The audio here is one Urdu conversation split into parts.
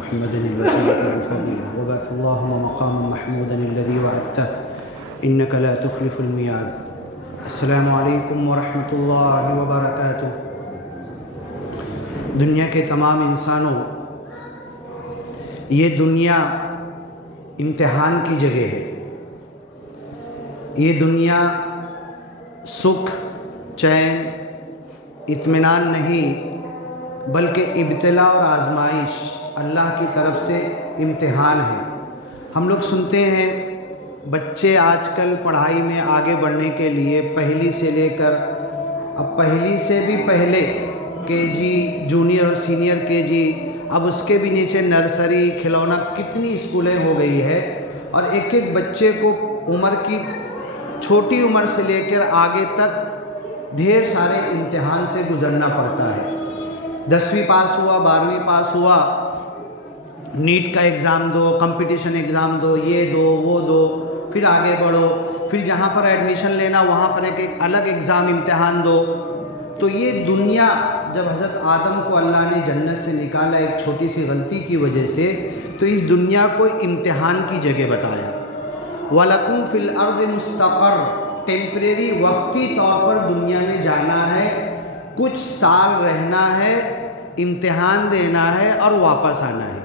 محمد الوسيلة والفضيلة وبعث اللهم مقاما محمودا الذي وعدته إنك لا تخلف الميعاد. السلام علیکم ورحمۃ اللہ وبرکاتہ. دنیا کے تمام انسانوں، یہ دنیا امتحان کی جگہ ہے. یہ دنیا سکھ، چین، اطمینان نہیں بلکہ ابتلا اور آزمائش اللہ کی طرف سے امتحان ہے. ہم لوگ سنتے ہیں بچے آج کل پڑھائی میں آگے بڑھنے کے لیے پہلی سے لے کر اب پہلی سے بھی پہلے کے جی، جونیئر اور سینئر کے جی، اب اس کے بھی نیچے نرسری، کھلونا، کتنی اسکولیں ہو گئی ہے. اور ایک ایک بچے کو عمر کی چھوٹی عمر سے لے کر آگے تک ڈھیر سارے امتحان سے گزرنا پڑتا ہے. 10ویں پاس ہوا، 12ویں پاس ہوا، نیٹ کا ایگزام دو، کمپٹیشن ایگزام دو، یہ دو وہ دو، پھر آگے بڑھو، پھر جہاں پر ایڈمیشن لینا وہاں پر ایک الگ ایگزام امتحان دو. تو یہ دنیا جب حضرت آدم کو اللہ نے جنت سے نکالا ایک چھوٹی سی غلطی کی وجہ سے، تو اس دنیا کو امتحان کی جگہ بتایا. وَلَكُمْ فِي الْأَرْضِ مُسْتَقَرٌّ، ٹیمپریری وقتی طور پر دنیا میں جانا ہے، کچھ سال رہنا ہے، امتحان دینا ہے اور واپس آنا ہے.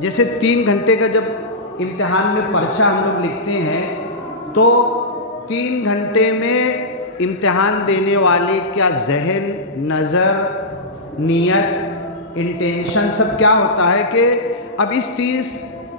جیسے 3 گھنٹے کا جب امتحان میں پرچہ ہم لوگ لکھتے ہیں تو 3 گھنٹے میں امتحان دینے والے کیا ذہن، نظر، نیت، انٹینشن سب کیا ہوتا ہے کہ اب اس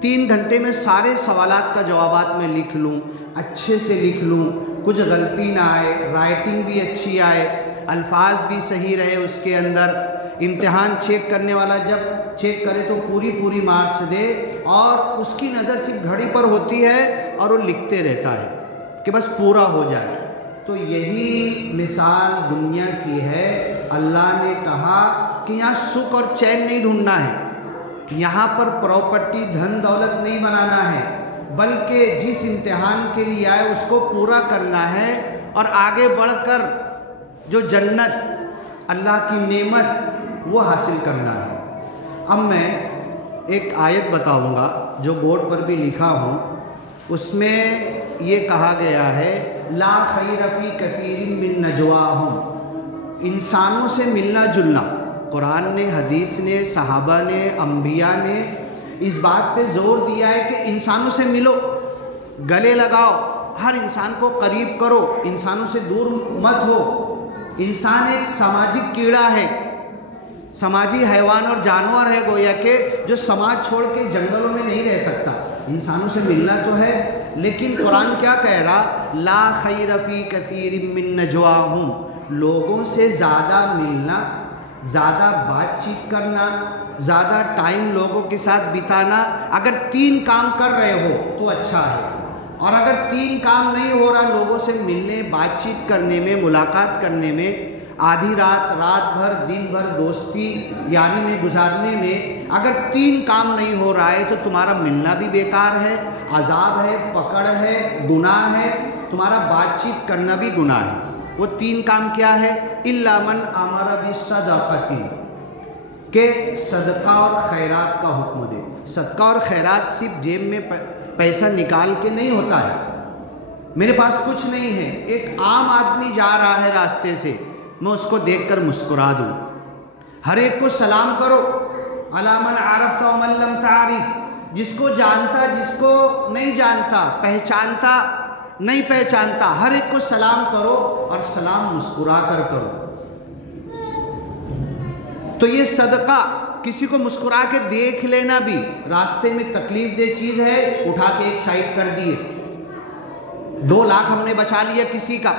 3 گھنٹے میں سارے سوالات کا جوابات میں لکھ لوں، اچھے سے لکھ لوں، کچھ غلطی نہ آئے، رائٹنگ بھی اچھی آئے، الفاظ بھی صحیح رہے اس کے اندر. امتحان چیک کرنے والا جب چیک کرے تو پوری مارکس دے، اور اس کی نظر صرف گھڑی پر ہوتی ہے اور وہ لکھتے رہتا ہے کہ بس پورا ہو جائے. تو یہی مثال دنیا کی ہے. اللہ نے کہا کہ یہاں سکھ اور چین نہیں ڈھونڈنا ہے، یہاں پر پراپرٹی، دھن دولت نہیں بنانا ہے، بلکہ جس امتحان کے لیے آئے اس کو پورا کرنا ہے اور آگے بڑھ کر جو جنت، اللہ کی نعمت، وہ حاصل کرنا ہے. اب میں ایک آیت بتاؤں گا جو بورڈ پر بھی لکھا ہوں. اس میں یہ کہا گیا ہے لا خیر فی کثیر من نجواہم، انسانوں سے ملنا جلنا. قرآن نے، حدیث نے، صحابہ نے، انبیاء نے اس بات پہ زور دیا ہے کہ انسانوں سے ملو، گلے لگاؤ، ہر انسان کو قریب کرو، انسانوں سے دور مت ہو. انسان ایک سماجی کیڑا ہے، سماجی حیوان اور جانور ہے گویا کہ، جو سماج چھوڑ کے جنگلوں میں نہیں رہ سکتا. انسانوں سے ملنا تو ہے، لیکن قرآن کیا کہہ رہا؟ لا خیر فی کثیر من نجواہم، لوگوں سے زیادہ ملنا، زیادہ بات چیت کرنا، زیادہ ٹائم لوگوں کے ساتھ بتانا. اگر 3 کام کر رہے ہو تو اچھا ہے، اور اگر 3 کام نہیں ہو رہا، لوگوں سے ملنے، بات چیت کرنے میں، ملاقات کرنے میں، آدھی رات، رات بھر، دن بھر دوستی یاری میں گزارنے میں اگر 3 کام نہیں ہو رہا ہے تو تمہارا ملنا بھی بیکار ہے، عذاب ہے، پکڑ ہے، گناہ ہے، تمہارا بات چیت کرنا بھی گناہ ہے. وہ 3 کام کیا ہے؟ الا من امر بالصدقۃ، کہ صدقہ اور خیرات کا حکم دے. صدقہ اور خیرات صرف جیب میں پیسہ نکال کے نہیں ہوتا ہے. میرے پاس کچھ نہیں ہے، ایک عام آدمی جا رہا ہے راستے سے، میں اس کو دیکھ کر مسکرا دوں. ہر ایک کو سلام کرو، علی من عرفت ومن لم تعرف، جس کو جانتا، جس کو نہیں جانتا، پہچانتا، نہیں پہچانتا، ہر ایک کو سلام کرو، اور سلام مسکرا کر کرو. تو یہ صدقہ، کسی کو مسکرا کے دیکھ لینا بھی، راستے میں تکلیف دہ چیز ہے اٹھا کے ایک سائڈ کر دیے. 2 لاکھ ہم نے بچا لیا کسی کا،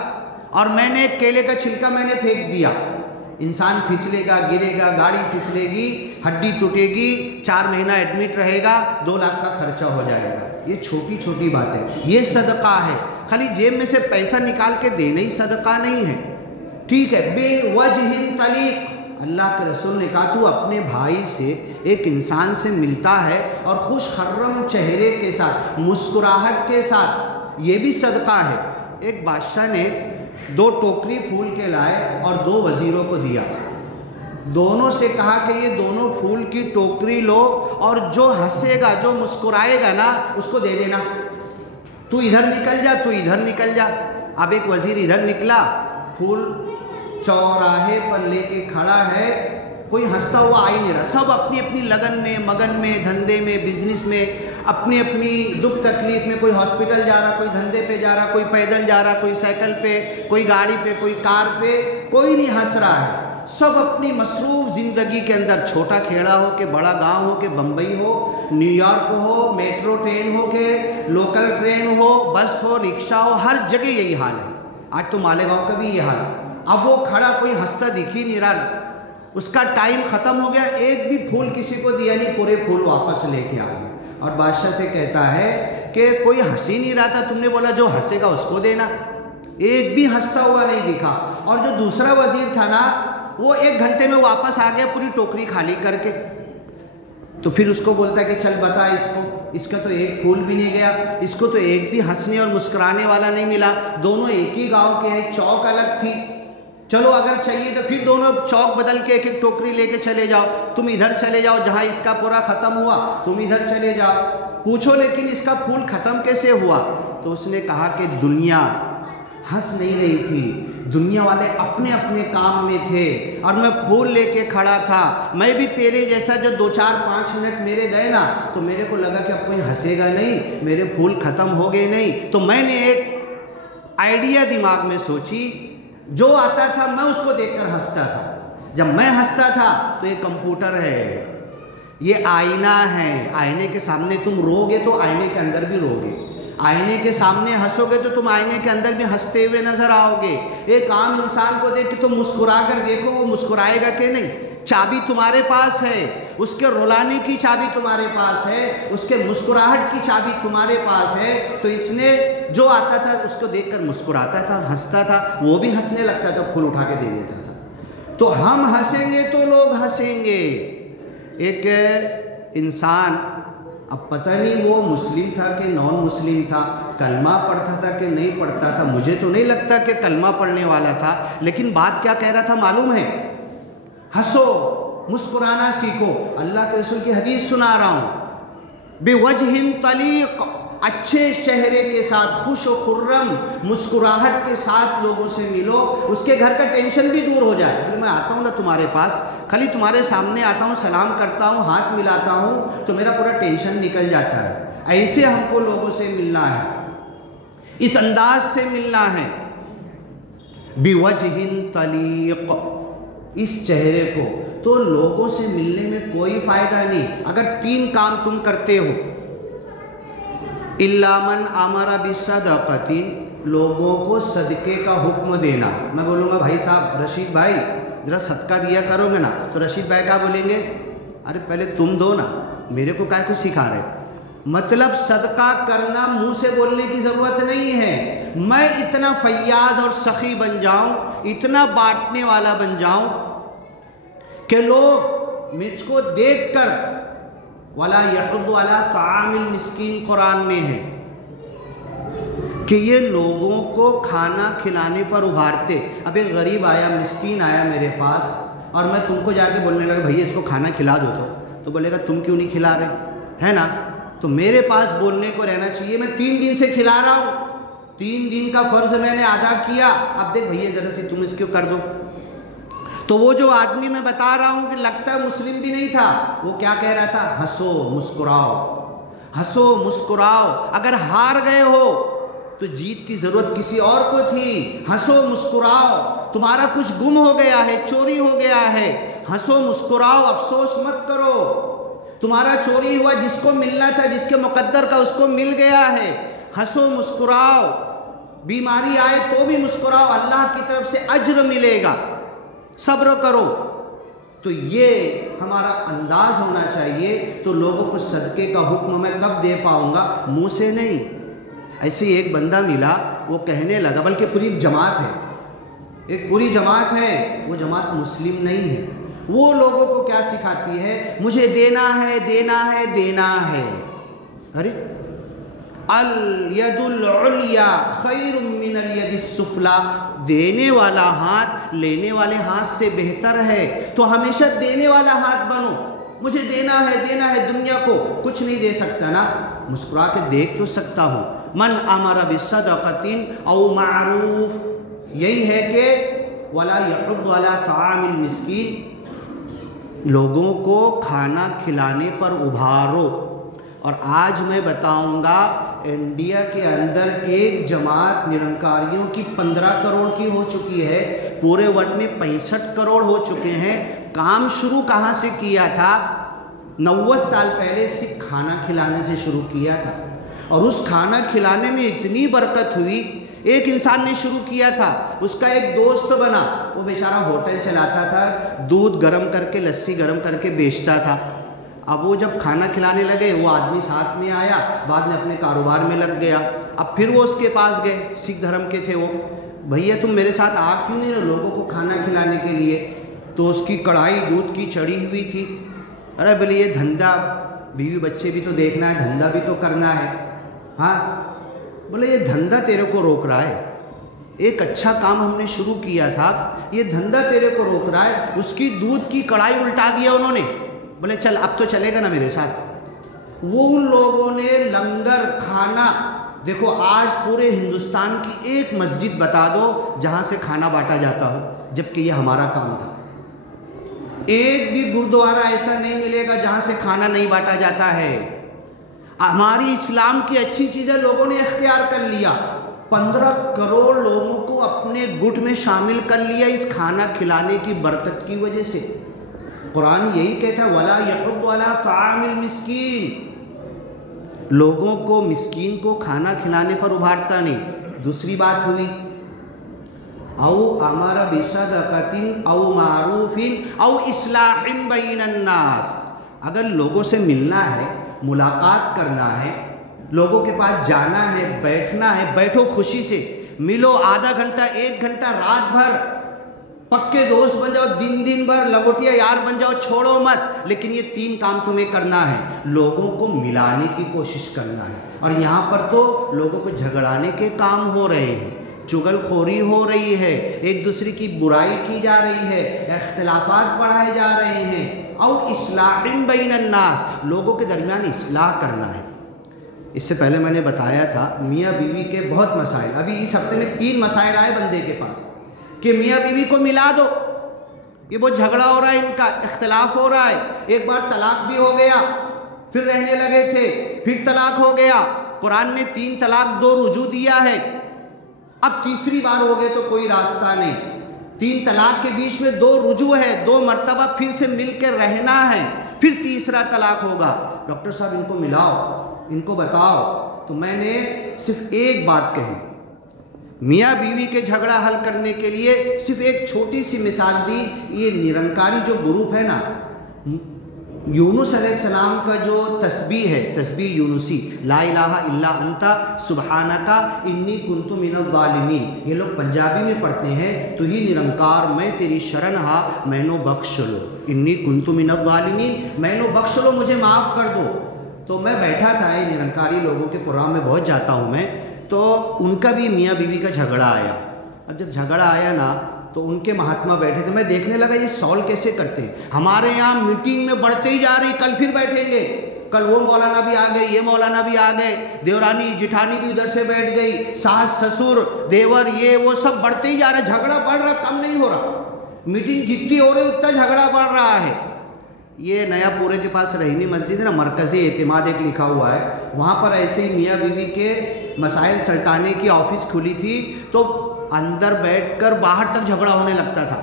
اور میں نے ایک کیلے کا چھلکا میں نے پھینک دیا، انسان پھسلے گا، گرے گا، گاڑی پھسلے گی، ہڈی ٹوٹے گی، 4 مہینہ ایڈمٹ رہے گا، 2 لاکھ کا خرچہ ہو جائے گا۔ یہ چھوٹی چھوٹی باتیں، یہ صدقہ ہے۔ خالی جیب میں سے پیسہ نکال کے دینا ہی صدقہ نہیں ہے، ٹھیک ہے؟ بے وجہ طلیق، اللہ کے رسول نے کہا تو اپنے بھائی سے، ایک انسان سے ملتا ہے اور خوش خرم چہرے کے ساتھ، مسکراہٹ کے ساتھ، یہ بھی صدقہ ہے۔ ایک بادشاہ نے 2 ٹوکری پھول کے لائے اور 2 وزیروں کو دیا، دونوں سے کہا کہ یہ دونوں پھول کی ٹوکری لو اور جو ہنسے گا، جو مسکرائے گا نا، اس کو دے دینا، تو ادھر نکل جا، تو ادھر نکل جا۔ اب ایک وزیر ادھر نکلا، پھول چوراہے پر لے کے کھڑا ہے، کوئی ہنستا ہوا آ ہی نہیں رہا، سب اپنی اپنی لگن میں، مگن میں، دھندے میں، بزنس میں، اپنی اپنی دکھ تکلیف میں، کوئی ہاسپٹل جا رہا، کوئی دھندے پہ جا رہا، کوئی پیدل جا رہا، کوئی سائیکل پہ، کوئی گاڑی پہ، کوئی کار پہ، کوئی نہیں ہنس رہا ہے۔ سب اپنی مصروف زندگی کے اندر، چھوٹا کھیڑا ہو کہ بڑا گاؤں ہو کہ بمبئی ہو، نیو یارک ہو، میٹرو ٹرین ہو کہ لوکل ٹرین ہو، بس ہو، رکشہ ہو، ہر جگہ یہی حال ہے۔ آج تو مالیگاؤں کا بھی یہ حال۔ اب وہ کھڑا، کوئی ہنستا دکھ ہی نہیں رہا، اس کا ٹائم ختم ہو گیا، ایک بھی پھول کسی کو دیا نہیں، پورے پھول واپس لے کے آ گیا۔ اور بادشاہ سے کہتا ہے کہ کوئی ہنس ہی نہیں رہا تھا، تم نے بولا جو ہنسے گا اس کو دینا، ایک بھی ہنستا ہوا نہیں دکھا۔ اور جو دوسرا وزیر تھا نا، وہ 1 گھنٹے میں واپس آ گیا پوری ٹوکری خالی کر کے۔ تو پھر اس کو بولتا ہے کہ چل بتا اس کو، اس کا تو ایک پھول بھی نہیں گیا، اس کو تو ایک بھی ہنسنے اور مسکرانے والا نہیں ملا، دونوں ایک ہی گاؤں کے ہیں، چوک الگ تھی، چلو اگر چاہیے تو پھر دونوں چوک بدل کے ایک ایک ٹوکری لے کے چلے جاؤ، تم ادھر چلے جاؤ جہاں اس کا پورا ختم ہوا، تم ادھر چلے جاؤ، پوچھو لیکن اس کا پھول ختم کیسے ہوا؟ تو اس نے کہا کہ دنیا ہنس نہیں رہی تھی، دنیا والے اپنے اپنے کام میں تھے اور میں پھول لے کے کھڑا تھا، میں بھی تیرے جیسا جو 2-4-5 منٹ میرے گئے نا، تو میرے کو لگا کہ اب کوئی ہنسے گا نہیں، میرے پھول ختم ہو گئے نہیں، تو میں نے ایک آئیڈیا دماغ میں سوچی، جو آتا تھا میں اس کو دیکھ کر ہنستا تھا، جب میں ہنستا تھا تو یہ کمپیوٹر ہے، یہ آئینہ ہے، آئینے کے سامنے تم رو گے تو آئینے کے اندر بھی رو گے، آئینے کے سامنے ہنسو گے تو تم آئینے کے اندر بھی ہنستے ہوئے نظر آؤ گے۔ ایک عام انسان کو دیکھ کے تم مسکرا کر دیکھو، وہ مسکرائے گا کہ نہیں؟ چابی تمہارے پاس ہے، اس کے رلانے کی چابی تمہارے پاس ہے، اس کے مسکراہٹ کی چابی تمہارے پاس ہے۔ تو اس نے جو آتا تھا اس کو دیکھ کر مسکراتا تھا، ہنستا تھا، وہ بھی ہنسنے لگتا تھا، پھول اٹھا کے دے دیتا تھا۔ تو ہم ہنسیں گے تو لوگ ہنسیں گے۔ ایک انسان، اب پتہ نہیں وہ مسلم تھا کہ نان مسلم تھا، کلمہ پڑھتا تھا کہ نہیں پڑھتا تھا، مجھے تو نہیں لگتا کہ کلمہ پڑھنے والا تھا، لیکن بات کیا کہہ رہا تھا معلوم ہے؟ ہنسو، مسکرانا سیکھو۔ اللہ کے رسول کی حدیث سنا رہا ہوں، بِوَجْهٍ طَلِيقٍ، اچھے چہرے کے ساتھ، خوش و خرم مسکراہٹ کے ساتھ لوگوں سے ملو، اس کے گھر کا ٹینشن بھی دور ہو جائے۔ پھر میں آتا ہوں نا تمہارے پاس، خالی تمہارے سامنے آتا ہوں، سلام کرتا ہوں، ہاتھ ملاتا ہوں تو میرا پورا ٹینشن نکل جاتا ہے۔ ایسے ہم کو لوگوں سے ملنا ہے، اس انداز سے ملنا ہے، بِوَجْهٍ طَلِيقٍ، اس چہرے کو۔ تو لوگوں سے ملنے میں کوئی فائدہ نہیں اگر 3 کام تم کرتے ہو۔ إِلَّا مَنْ أَمَرَ بِصَدَقَةٍ، لوگوں کو صدقے کا حکم دینا۔ میں بولوں گا بھائی صاحب، رشید بھائی ذرا صدقہ دیا کرو گے نا، تو رشید بھائی کیا بولیں گے؟ ارے پہلے تم دو نا، میرے کو کیا کچھ سکھا رہے؟ مطلب صدقہ کرنا منہ سے بولنے کی ضرورت نہیں ہے، میں اتنا فیاض اور سخی بن جاؤں، اتنا بانٹنے والا بن جاؤں کہ لوگ مجھ کو دیکھ کر، وَلَا يَحُضُّ عَلَىٰ طَعَامِ الْمِسْكِينِ قرآن میں ہے کہ یہ لوگوں کو کھانا کھلانے پر ابھارتے۔ اب ایک غریب آیا، مسکین آیا میرے پاس، اور میں تم کو جا کے بولنے لگا بھائی اس کو کھانا کھلا دو، تو بولے گا تم کیوں نہیں کھلا رہے، ہے نا؟ تو میرے پاس بولنے کو رہنا چاہیے، میں 3 دن سے کھلا رہا ہوں، 3 دن کا فرض میں نے ادا کیا، اب دیکھ بھیا ذرا سی تم اس کو کر دو۔ تو وہ جو آدمی میں بتا رہا ہوں کہ لگتا ہے مسلم بھی نہیں تھا، وہ کیا کہہ رہا تھا؟ ہنسو مسکراؤ، ہنسو مسکراؤ، اگر ہار گئے ہو تو جیت کی ضرورت کسی اور کو تھی، ہنسو مسکراؤ، تمہارا کچھ گم ہو گیا ہے، چوری ہو گیا ہے، ہنسو مسکراؤ، افسوس مت کرو، تمہارا چوری ہوا، جس کو ملنا تھا، جس کے مقدر کا، اس کو مل گیا ہے، ہنسو مسکراؤ، بیماری آئے تو بھی مسکراؤ، اللہ کی طرف سے اجر ملے گا، صبر کرو۔ تو یہ ہمارا انداز ہونا چاہیے تو لوگوں کو صدقے کا حکم میں کب دے پاؤں گا؟ منہ سے نہیں۔ ایسے ایک بندہ ملا، وہ کہنے لگا، بلکہ پوری ایک جماعت ہے، ایک پوری جماعت ہے، وہ جماعت مسلم نہیں ہے، وہ لوگوں کو کیا سکھاتی ہے؟ مجھے دینا ہے دینا ہے دینا ہے۔ ارے الید العلیا خیر من الید السفلی، دینے والا ہاتھ لینے والے ہاتھ سے بہتر ہے، تو ہمیشہ دینے والا ہاتھ بنو۔ مجھے دینا ہے دنیا کو کچھ نہیں دے سکتا نا، مسکرا کے دیکھ تو سکتا ہوں۔ من امر بصدقۃ او معروف، یہی ہے کہ ولا یحض علی طعام المسکین، لوگوں کو کھانا کھلانے پر ابھارو۔ اور آج میں بتاؤں گا انڈیا کے اندر ایک جماعت نرنکاریوں کی 15 کروڑ کی ہو چکی ہے، پورے ورلڈ میں 65 کروڑ ہو چکے ہیں۔ کام شروع کہاں سے کیا تھا؟ 90 سال پہلے صرف کھانا کھلانے سے شروع کیا تھا، اور اس کھانا کھلانے میں اتنی برکت ہوئی، ایک انسان نے شروع کیا تھا، اس کا ایک دوست بنا، وہ بیچارہ ہوٹل چلاتا تھا، دودھ گرم کر کے لسی گرم کر کے بیچتا تھا۔ اب وہ جب کھانا کھلانے لگے، وہ آدمی ساتھ میں آیا، بعد میں اپنے کاروبار میں لگ گیا۔ اب پھر وہ اس کے پاس گئے، سکھ دھرم کے تھے وہ، بھیا تم میرے ساتھ آ کیوں نہیں رہے لوگوں کو کھانا کھلانے کے لیے؟ تو اس کی کڑھائی دودھ کی چڑھی ہوئی تھی۔ ارے بولے یہ دھندا، بیوی بچے بھی تو دیکھنا ہے، دھندا بھی تو کرنا ہے۔ ہاں بولے یہ دھندا تیرے کو روک رہا ہے، ایک اچھا کام ہم نے شروع کیا تھا، یہ دھندا تیرے کو روک رہا ہے۔ اس کی دودھ کی کڑھائی الٹا دیا انہوں نے، بولے چل اب تو چلے گا نا میرے ساتھ۔ وہ ان لوگوں نے لنگر کھانا، دیکھو آج پورے ہندوستان کی ایک مسجد بتا دو جہاں سے کھانا بانٹا جاتا ہو، جبکہ یہ ہمارا کام تھا۔ ایک بھی گردوارہ ایسا نہیں ملے گا جہاں سے کھانا نہیں بانٹا جاتا ہے۔ ہماری اسلام کی اچھی چیزیں لوگوں نے اختیار کر لیا، 15 کروڑ لوگوں کو اپنے گٹ میں شامل کر لیا اس کھانا کھلانے کی برکت کی وجہ سے۔ قرآن یہی کہتا ہے وَلَا يَحُضُّ عَلَىٰ طَعَامِ الْمِسْكِينِ، لوگوں کو مسکین کو کھانا کھلانے پر ابھارتا نہیں۔ دوسری بات ہوئی او امر بصدقۃ او معروف او اصلاح بین الناس، اگر لوگوں سے ملنا ہے، ملاقات کرنا ہے، لوگوں کے پاس جانا ہے، بیٹھنا ہے، بیٹھو خوشی سے، ملو، آدھا گھنٹہ 1 گھنٹہ رات بھر، پکے دوست بن جاؤ، دن بھر لگوٹیا یار بن جاؤ، چھوڑو مت، لیکن یہ 3 کام تمہیں کرنا ہے، لوگوں کو ملانے کی کوشش کرنا ہے۔ اور یہاں پر تو لوگوں کو جھگڑانے کے کام ہو رہے ہیں، چغل خوری ہو رہی ہے، ایک دوسرے کی برائی کی جا رہی ہے، اختلافات بڑھائے جا رہے ہیں۔ او اصلاح بین الناس، لوگوں کے درمیان اصلاح کرنا ہے۔ اس سے پہلے میں نے بتایا تھا میاں بیوی کے بہت مسائل، ابھی اس ہفتے میں 3 مسائل آئے بندے کے پاس کہ میاں بیوی کو ملا دو، یہ بہت جھگڑا ہو رہا ہے، ان کا اختلاف ہو رہا ہے، ایک بار طلاق بھی ہو گیا، پھر رہنے لگے تھے، پھر طلاق ہو گیا، قرآن نے 3 طلاق 2 رجوع دیا ہے، اب تیسری بار ہو گئے تو کوئی راستہ نہیں، 3 طلاق کے بیچ میں 2 رجوع ہے، 2 مرتبہ پھر سے مل کے رہنا ہے، پھر تیسرا طلاق ہوگا۔ ڈاکٹر صاحب ان کو ملاؤ، ان کو بتاؤ، تو میں نے صرف ایک بات کہی، میاں بیوی کے جھگڑا حل کرنے کے لیے صرف ایک چھوٹی سی مثال دی۔ یہ نرنکاری جو گروپ ہے نا، یونس علیہ السلام کا جو تسبیح ہے، تسبیح یونسی، لا الہ الا انت سبحانک انی کنت من الظالمین، یہ لوگ پنجابی میں پڑھتے ہیں، تو ہی نرنکار میں تیری شرن ہا میں نو بخش لو، انی کنت من الظالمین، میں نو بخش لو، مجھے معاف کر دو۔ تو میں بیٹھا تھا، یہ نرنکاری لوگوں کے پروگرام میں بہت جاتا ہوں میں، تو ان کا بھی میاں بیوی کا جھگڑا آیا۔ اب جب جھگڑا آیا نا تو ان کے مہاتما بیٹھے تھے، میں دیکھنے لگا یہ سالو کیسے کرتے ہیں۔ ہمارے یہاں میٹنگ میں بڑھتے ہی جا رہی، کل پھر بیٹھیں گے، کل وہ مولانا بھی آ گئے، یہ مولانا بھی آ گئے، دیورانی جٹھانی بھی ادھر سے بیٹھ گئی، ساس سسر دیور یہ وہ سب بڑھتے ہی جا رہا، جھگڑا بڑھ رہا، کم نہیں ہو رہا، میٹنگ جتنی ہو رہی اتنا جھگڑا بڑھ رہا ہے۔ یہ نیا پورے کے پاس رحیمی مسجد ہے نا، مرکزی اعتماد ایک لکھا ہوا ہے، وہاں پر ایسے ہی میاں بیوی کے مسائل سلٹانے کی آفس کھلی تھی، تو اندر بیٹھ کر باہر تک جھگڑا ہونے لگتا تھا،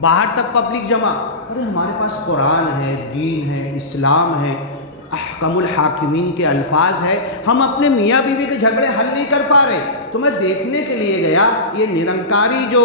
باہر تک پبلک جمع۔ ارے ہمارے پاس قرآن ہے، دین ہے، اسلام ہے، احکم الحاکمین کے الفاظ ہے، ہم اپنے میاں بیوی کے جھگڑے حل نہیں کر پا رہے۔ تو میں دیکھنے کے لیے گیا، یہ نرنکاری جو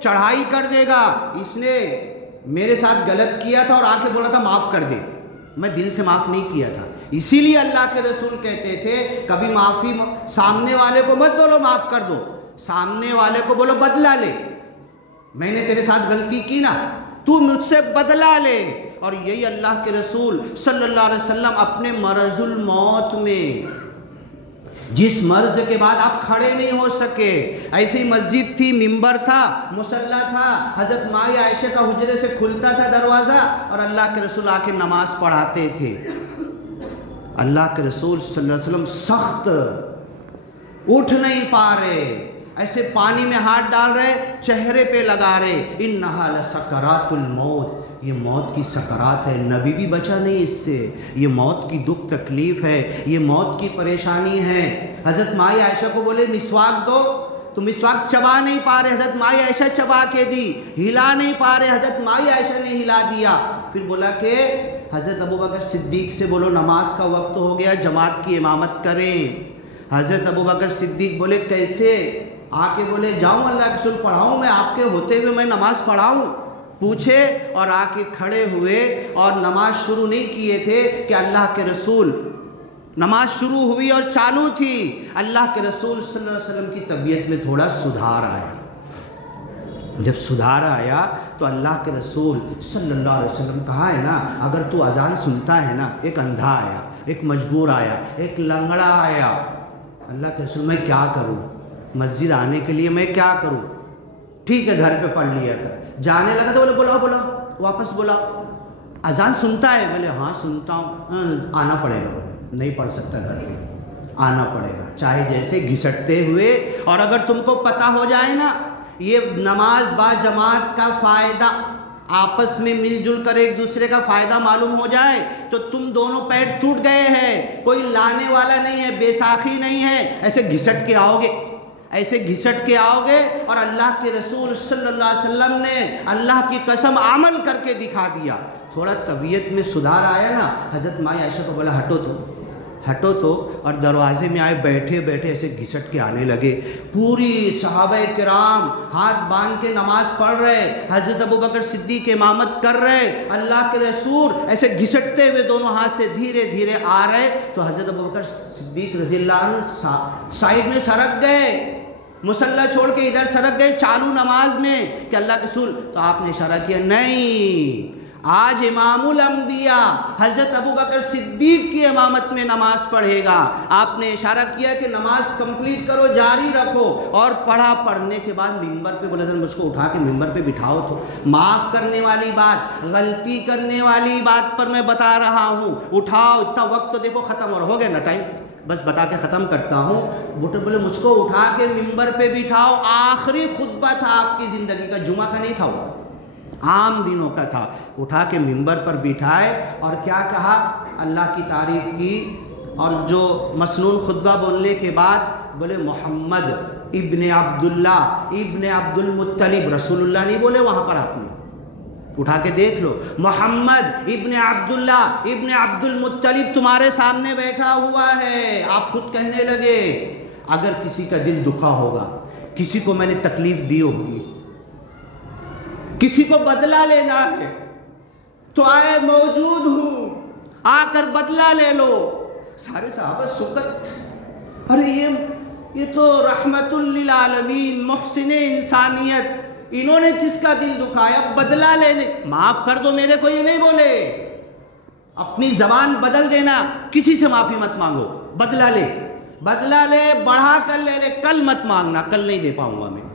چڑھائی کر دے گا، اس نے میرے ساتھ غلط کیا تھا اور آ کے بولا تھا معاف کر دے، میں دل سے معاف نہیں کیا تھا۔ اسی لیے اللہ کے رسول کہتے تھے کبھی معافی سامنے والے کو مت بولو معاف کر دو، سامنے والے کو بولو بدلہ لے، میں نے تیرے ساتھ غلطی کی نا، تو مجھ سے بدلہ لے۔ اور یہی اللہ کے رسول صلی اللہ علیہ وسلم اپنے مرض الموت میں، جس مرض کے بعد آپ کھڑے نہیں ہو سکے، ایسی مسجد تھی، ممبر تھا، مصلی تھا، حضرت مائی عائشہ کا حجرے سے کھلتا تھا دروازہ اور اللہ کے رسول آ کے نماز پڑھاتے تھے۔ اللہ کے رسول صلی اللہ علیہ وسلم سخت، اٹھ نہیں پا رہے، ایسے پانی میں ہاتھ ڈال رہے، چہرے پہ لگا رہے، انہا لسکرات الموت، یہ موت کی سکرات ہے، نبی بھی بچا نہیں اس سے، یہ موت کی دکھ تکلیف ہے، یہ موت کی پریشانی ہے۔ حضرت مائی عائشہ کو بولے مسواک دو، تو مسواک چبا نہیں پا رہے، حضرت مائی عائشہ چبا کے دی، ہلا نہیں پا رہے، حضرت مائی عائشہ نے ہلا دیا۔ پھر بولا کہ حضرت ابوبکر صدیق سے بولو نماز کا وقت ہو گیا، جماعت کی امامت کریں۔ حضرت ابوبکر صدیق بولے کیسے؟ آ کے بولے جاؤں اللہ کے رسول پڑھاؤں، میں آپ کے ہوتے ہوئے میں نماز پڑھاؤں؟ پوچھے اور آ کے کھڑے ہوئے اور نماز شروع نہیں کیے تھے کہ اللہ کے رسول، نماز شروع ہوئی اور چالو تھی، اللہ کے رسول صلی اللہ علیہ وسلم کی طبیعت میں تھوڑا سدھار آیا۔ جب سدھار آیا تو اللہ کے رسول صلی اللہ علیہ وسلم کہا ہے نا، اگر تو اذان سنتا ہے نا، ایک اندھا آیا، ایک مجبور آیا، ایک لنگڑا آیا، اللہ کے رسول میں کیا کروں؟ مسجد آنے کے لیے میں کیا کروں؟ ٹھیک ہے گھر پہ پڑھ لیا کر۔ جانے لگا تو بولا بلاؤ واپس بلاؤ، اذان سنتا ہے؟ بولے ہاں سنتا ہوں، آنا پڑے گا، بولے نہیں پڑھ سکتا گھر پہ، آنا پڑے گا، چاہے جیسے گھسٹتے ہوئے۔ اور اگر تم کو پتہ ہو جائے نا یہ نماز با جماعت کا فائدہ، آپس میں مل جل کر ایک دوسرے کا فائدہ معلوم ہو جائے تو تم دونوں پیر ٹوٹ گئے ہیں، کوئی لانے والا نہیں ہے، بیساکھی نہیں ہے، ایسے گھسٹ کے آؤ گے، ایسے گھسٹ کے آؤ گے۔ اور اللہ کے رسول صلی اللہ علیہ وسلم نے اللہ کی قسم عمل کر کے دکھا دیا۔ تھوڑا طبیعت میں سدھار آیا نا، حضرت مائی عائشہ کو بولا ہٹو تو، اور دروازے میں آئے، بیٹھے بیٹھے ایسے گھسٹ کے آنے لگے۔ پوری صحابہ کرام ہاتھ باندھ کے نماز پڑھ رہے، حضرت ابوبکر صدیق امامت کر رہے، اللہ کے رسول ایسے گھسٹتے ہوئے دونوں ہاتھ سے دھیرے دھیرے آ رہے، تو حضرت ابوبکر صدیق رضی اللہ عنہ سائیڈ میں سرک گئے، مصلی چھوڑ کے ادھر سرک گئے چالو نماز میں کہ اللہ کے رسول، تو آپ نے اشارہ کیا نہیں، آج امام الانبیاء حضرت ابوبکر صدیق کی امامت میں نماز پڑھے گا۔ آپ نے اشارہ کیا کہ نماز کمپلیٹ کرو، جاری رکھو، اور پڑھا۔ پڑھنے کے بعد ممبر پہ بولا مجھ کو اٹھا کے ممبر پہ بٹھاؤ، تو معاف کرنے والی بات، غلطی کرنے والی بات پر میں بتا رہا ہوں، اٹھاؤ۔ اتنا وقت تو دیکھو ختم ہو گیا نا ٹائم، بس بتا کے ختم کرتا ہوں۔ بولے مجھ کو اٹھا کے ممبر پہ بٹھاؤ، آخری خطبہ تھا آپ کی زندگی کا، جمعہ کا نہیں تھا، وہ عام دنوں کا تھا۔ اٹھا کے ممبر پر بٹھائے اور کیا کہا؟ اللہ کی تعریف کی، اور جو مسنون خطبہ بولنے کے بعد بولے محمد ابن عبداللہ ابن عبد المطلب، رسول اللہ نہیں بولے وہاں پر، آپ نے اٹھا کے دیکھ لو، محمد ابن عبداللہ ابن عبد المطلب تمہارے سامنے بیٹھا ہوا ہے۔ آپ خود کہنے لگے اگر کسی کا دل دکھا ہوگا، کسی کو میں نے تکلیف دی ہوگی، کسی کو بدلہ لینا ہے تو آئے موجود ہوں، آ کر بدلہ لے لو۔ سارے صحابہ سکت، ارے یہ تو رحمت للعالمین، محسن انسانیت، انہوں نے کس کا دل دکھایا؟ بدلہ لینے، معاف کر دو میرے کو یہ نہیں بولے، اپنی زبان بدل دینا، کسی سے معافی مت مانگو، بدلہ لے، بدلہ لے، بڑھا کر لے لے، کل مت مانگنا، کل نہیں دے پاؤں گا میں۔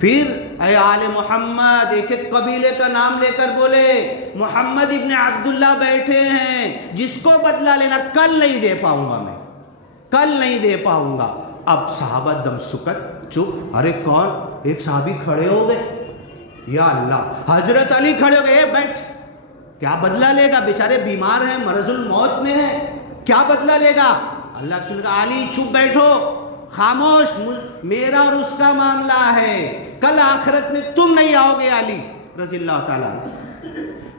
پھر اے آل محمد، ایک ایک قبیلے کا نام لے کر بولے محمد ابن عبداللہ بیٹھے ہیں، جس کو بدلہ لینا، کل نہیں دے پاؤں گا میں، کل نہیں دے پاؤں گا۔ اب صحابہ دم سکت، چپ۔ ارے کون؟ ایک صحابی کھڑے ہو گئے، یا اللہ، حضرت علی کھڑے ہو گئے، بیٹھ، کیا بدلہ لے گا؟ بیچارے بیمار ہیں، مرض الموت میں ہیں، کیا بدلہ لے گا؟ اللہ کے رسول کہا علی چپ بیٹھو، خاموش، میرا اور اس کا معاملہ ہے، کل آخرت میں تم نہیں آؤ گے علی رضی اللہ تعالیٰ،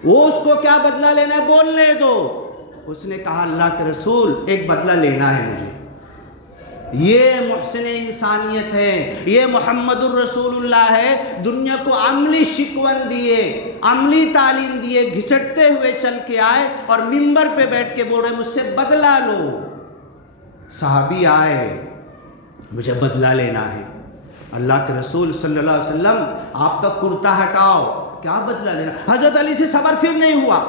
وہ اس کو کیا بدلہ لینا ہے بولنے دو۔ اس نے کہا اللہ کے رسول ایک بدلہ لینا ہے مجھے، یہ محسن انسانیت ہے، یہ محمد الرسولullah ہے۔ دنیا کو عملی شکون دیے، عملی تعلیم دیے، گھسٹتے ہوئے چل کے آئے اور منبر پہ بیٹھ کے بول رہے مجھ سے بدلہ لو۔ صحابی آئے، مجھے بدلہ لینا ہے۔ اللہ کے رسول صلی اللہ علیہ وسلم آپ کا کرتا ہٹاؤ، کیا بدلہ لینا؟ حضرت علی سے صبر پھر نہیں ہوا،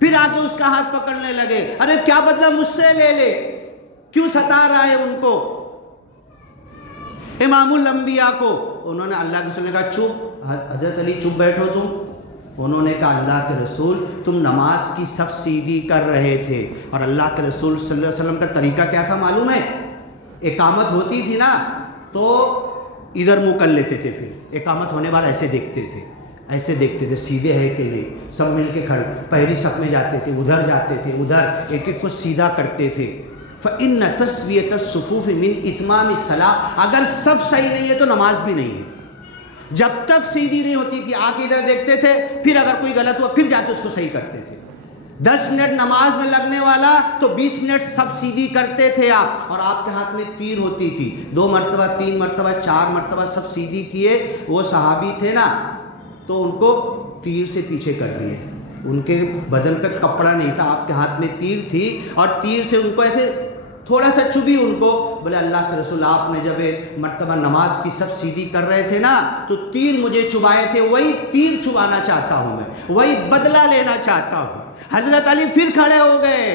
پھر آ کے اس کا ہاتھ پکڑنے لگے، ارے کیا بدلہ مجھ سے لے لے، کیوں ستا رہا ہے ان کو، امام الانبیاء کو؟ انہوں نے اللہ کے رسول نے کہا چپ، حضرت علی چپ بیٹھو تم۔ انہوں نے کہا اللہ کے رسول تم نماز کی صف سیدھی کر رہے تھے، اور اللہ کے رسول صلی اللہ علیہ وسلم کا طریقہ کیا تھا معلوم ہے؟ اقامت ہوتی تھی نا تو ادھر منہ کر لیتے تھے، پھر اقامت ہونے بعد ایسے دیکھتے تھے، ایسے دیکھتے تھے سیدھے ہے کہ نہیں، سب مل کے کھڑے، پہلی صف میں جاتے تھے، ادھر جاتے تھے، ادھر، ایک ایک کو سیدھا کرتے تھے۔ فَإِنَّ تَسْوِيَةَ الصُّفُوفِ مِنْ إِتْمَامِ الصَّلَاةِ، اگر سب صحیح نہیں ہے تو نماز بھی نہیں ہے۔ جب تک سیدھی نہیں ہوتی تھی آ کے ادھر دیکھتے تھے، پھر اگر کوئی غلط ہوا پھر جاتے اس کو صحیح کرتے تھے۔ 10 منٹ نماز میں لگنے والا تو 20 منٹ سب سیدھی کرتے تھے آپ، اور آپ کے ہاتھ میں تیر ہوتی تھی، 2 مرتبہ 3 مرتبہ 4 مرتبہ سب سیدھی کیے۔ وہ صحابی تھے نا تو ان کو تیر سے پیچھے کر دیے، ان کے بدن کا کپڑا نہیں تھا، آپ کے ہاتھ میں تیر تھی، اور تیر سے ان کو ایسے تھوڑا سا چبھی ان کو۔ بولے اللہ کے رسول آپ نے جب ایک مرتبہ نماز کی سب سیدھی کر رہے تھے نا تو تیر مجھے چبھائے تھے، وہی تیر چبھانا چاہتا ہوں میں، وہی بدلہ لینا چاہتا ہوں۔ حضرت علی پھر کھڑے ہو گئے،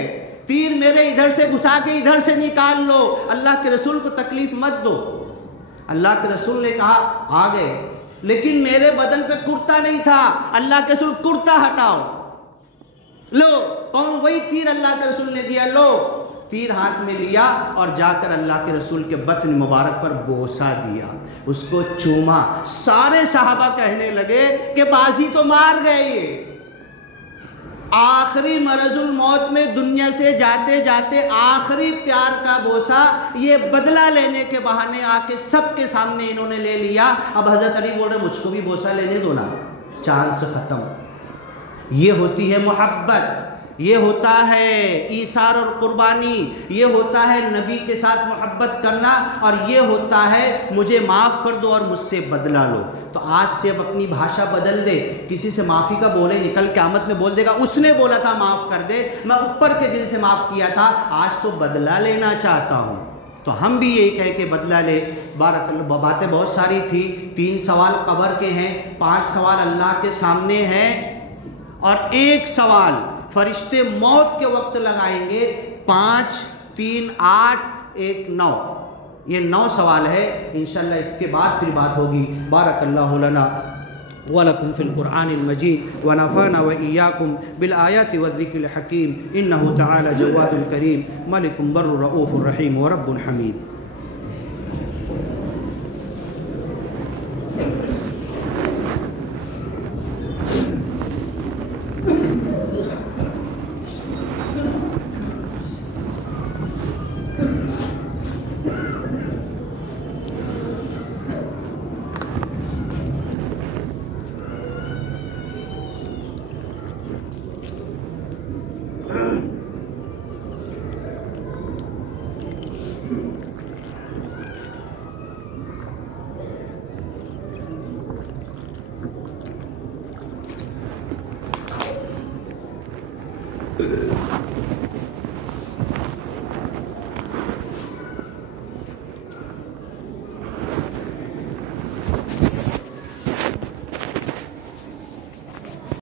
تیر میرے ادھر سے گھسا کے ادھر سے نکال لو، اللہ کے رسول کو تکلیف مت دو۔ اللہ کے رسول نے کہا آ گئے، لیکن میرے بدن پہ کرتا نہیں تھا، اللہ کے رسول کرتا ہٹاؤ، لو، کون؟ وہی تیر اللہ کے رسول نے دیا، لو۔ تیر ہاتھ میں لیا اور جا کر اللہ کے رسول کے بطن مبارک پر بوسہ دیا، اس کو چوما۔ سارے صحابہ کہنے لگے کہ بازی تو مار گئے، یہ آخری مرض الموت میں دنیا سے جاتے جاتے آخری پیار کا بوسہ، یہ بدلہ لینے کے بہانے آ کے سب کے سامنے انہوں نے لے لیا۔ اب حضرت علی بول رہے مجھ کو بھی بوسہ لینے دو نا، چاند سے ختم۔ یہ ہوتی ہے محبت، یہ ہوتا ہے ایثار اور قربانی، یہ ہوتا ہے نبی کے ساتھ محبت کرنا، اور یہ ہوتا ہے مجھے معاف کر دو اور مجھ سے بدلہ لو۔ تو آج سے اب اپنی بھاشا بدل دے، کسی سے معافی کا بولے، نکل قیامت میں بول دے گا اس نے بولا تھا معاف کر دے، میں اوپر کے دل سے معاف کیا تھا، آج تو بدلہ لینا چاہتا ہوں۔ تو ہم بھی یہی کہہ کے بدلہ لے۔ بارک اللہ، باتیں بہت ساری تھی، 3 سوال قبر کے ہیں، 5 سوال اللہ کے سامنے ہیں، اور 1 سوال فرشتے موت کے وقت لگائیں گے۔ 5 3 8 1 9، یہ 9 سوال ہے۔ انشاءاللہ اس کے بعد پھر بات ہوگی۔ بارک اللہ لنا وَلَكُمْ فِي الْقُرْآنِ الْمَجِيدِ وَنَفَعَنَا وَإِيَّاكُمْ بِالْآيَاتِ وَالذِّكْرِ الْحَكِيمِ إِنَّهُ تَعَالَى جَوَادٌ كَرِيمٌ مَلِكٌ بَرٌّ رَءُوفٌ رَحِيمٌ وَرَبٌّ حَمِيدٌ۔